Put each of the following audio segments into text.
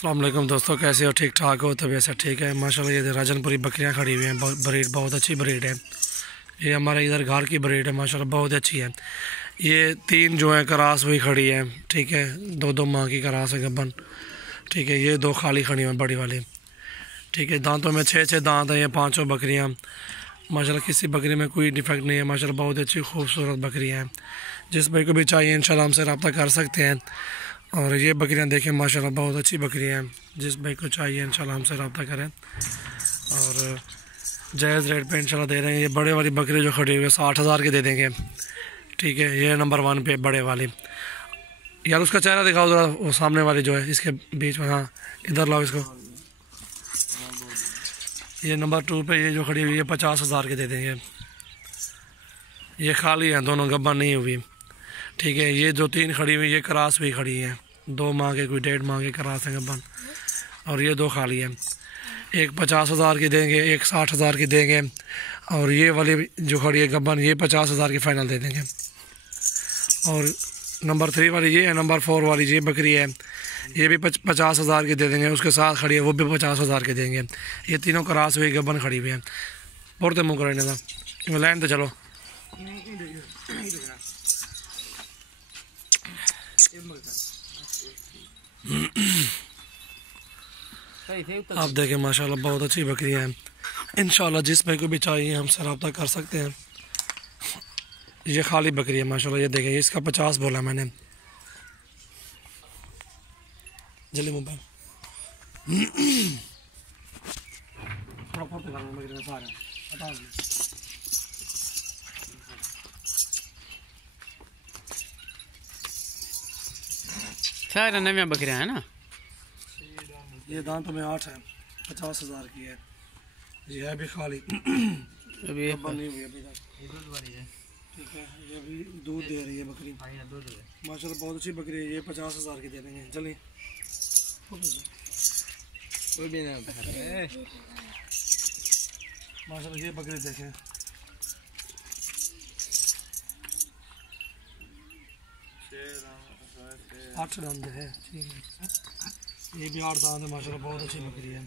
अस्सलाम वालेकुम दोस्तों, कैसे हो? ठीक ठाक हो? तबीयत से ठीक है माशाल्लाह। ये राजनपुरी बकरियां खड़ी हुई हैं, ब्रीड बहुत अच्छी ब्रीड है। ये हमारे इधर घर की ब्रीड है माशाल्लाह, बहुत अच्छी है। ये तीन जो है करास हुई खड़ी है, ठीक है, दो दो माह की करास है गब्बन, ठीक है। ये दो खाली खड़ी हैं बड़ी वाली, ठीक है। दांतों में छः छः दांत हैं। ये पाँचों बकरियाँ माशाल्लाह, किसी बकरी में कोई डिफेक्ट नहीं है माशाल्लाह, बहुत अच्छी खूबसूरत बकरियाँ हैं। जिस भाई को भी चाहिए इंशाल्लाह हमसे रब्ता कर सकते हैं। और ये बकरियां देखें माशाल्लाह, बहुत अच्छी बकरियां हैं। जिस भाई को चाहिए इंशाल्लाह हमसे रब्ता करें और जायज़ रेट पे इंशाल्लाह दे देंगे। ये बड़े वाली बकरी जो खड़ी हुई है 60,000 के दे देंगे, ठीक है। ये नंबर 1 पे बड़े वाली। यार उसका चेहरा दिखाओ ज़रा, वो सामने वाली जो है इसके बीच में, हाँ इधर लाओ इसको। ये नंबर 2 पे ये जो खड़ी हुई है 50,000 के दे देंगे। ये खाली हैं, दोनों गब्बन नहीं हुई, ठीक है। ये जो तीन खड़ी हुई ये करास भी खड़ी है, 2 माह के कोई 1.5 माह के करास है गब्बन। और ये दो खाली है, एक 50,000 की देंगे, एक 60,000 की देंगे। और ये वाली जो खड़ी है गब्बन ये 50,000 की फ़ाइनल दे देंगे। और नंबर 3 वाली ये है, नंबर 4 वाली ये बकरी है, ये भी 50,000 की दे देंगे। उसके साथ खड़ी है वो भी 50,000 के देंगे। ये तीनों करास हुई गब्बन खड़ी हुई है। बोलते मुँह करने था लैंड तो चलो। आप देखें माशाल्लाह, बहुत अच्छी बकरियां हैं। इंशाल्लाह जिस भाई को भी चाहिए हमसे रब्ता कर सकते हैं। ये खाली बकरी है माशाल्लाह, ये देखें, इसका 50 बोला मैंने। जल्दी मोबाइल सारे नवी बकरियां है ना। ये दांतों में 8 है, 50,000 की है। ये है भी खाली, अभी बनी हुई अभी तक, ठीक है। ये भी दूध दे रही है बकरी माशाल्लाह, बहुत अच्छी बकरी है। ये 50,000 की दे देंगे। चलिए माशाल्लाह, ये बकरी देखें, आठ दांत है, ये भी 8 दांत है माशाल्लाह, बहुत अच्छी बकरी है।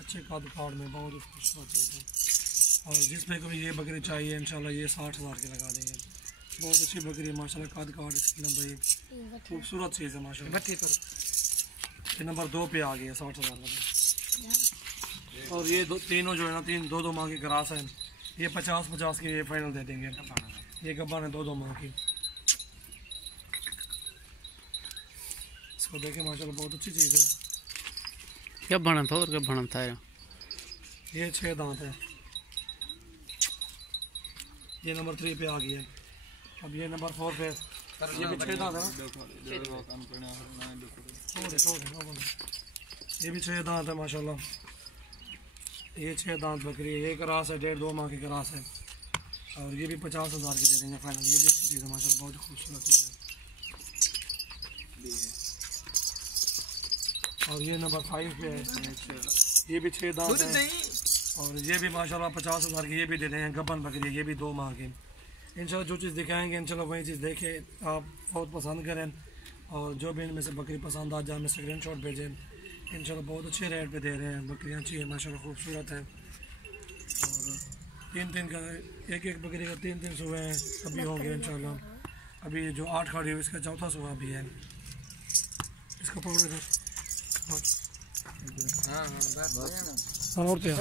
अच्छे कद काट में बहुत खूबसूरत चीज़ है। और जिस भाई को भी ये बकरी चाहिए इंशाल्लाह ये 60,000 की लगा देंगे। बहुत अच्छी बकरी है माशाल्लाह, कद काट इसकी लंबाई खूबसूरत चीज़ है माशाल्लाह। ये नंबर 2 पे आ गई है 60,000 का। और ये तीनों जो है ना, 2 माह की ग्रास है। ये 50-50 की ये फाइनल दे देंगे। ये गब्बन है 2 माह की। इसको देखें माशाल्लाह, बहुत अच्छी चीज़ है। कब बना था और कब बना था? ये 6 दांत है। ये नंबर 3 पे आ गई है। अब ये नंबर 4 पे, ये भी 6 दांत है ना। ये भी 6 दांत है माशाल्लाह। ये 6 दांत बकरी है। ये करास है, 1.5-2 माह की करास है। और ये भी 50,000 की दे देंगे फाइनल। ये भी अच्छी चीज़ है माशाल्लाह, बहुत खूबसूरत चीज़ है। और ये नंबर 5 पे है, ये भी 6 दांत है। और ये भी माशाल्लाह 50,000 की ये भी दे देंगे। गब्बन बकरी है, ये भी 2 माह की। इंशाल्लाह जो चीज़ दिखाएंगे इंशाल्लाह वही चीज़ देखें, आप बहुत पसंद करें। और जो भी इनमें से बकरी पसंद आ जाए हमें स्क्रीनशॉट भेजें। इंशाल्लाह बहुत अच्छे रेट पे दे रहे हैं। बकरियाँ अच्छी है माशाल्लाह, खूबसूरत है। और 3 का एक बकरी का 3 सुबह हैं अभी होंगे इंशाल्लाह। अभी जो 8 खड़ी हुई इसका 4था सुबह भी है। इसका पकड़ो इधर। हाँ और क्या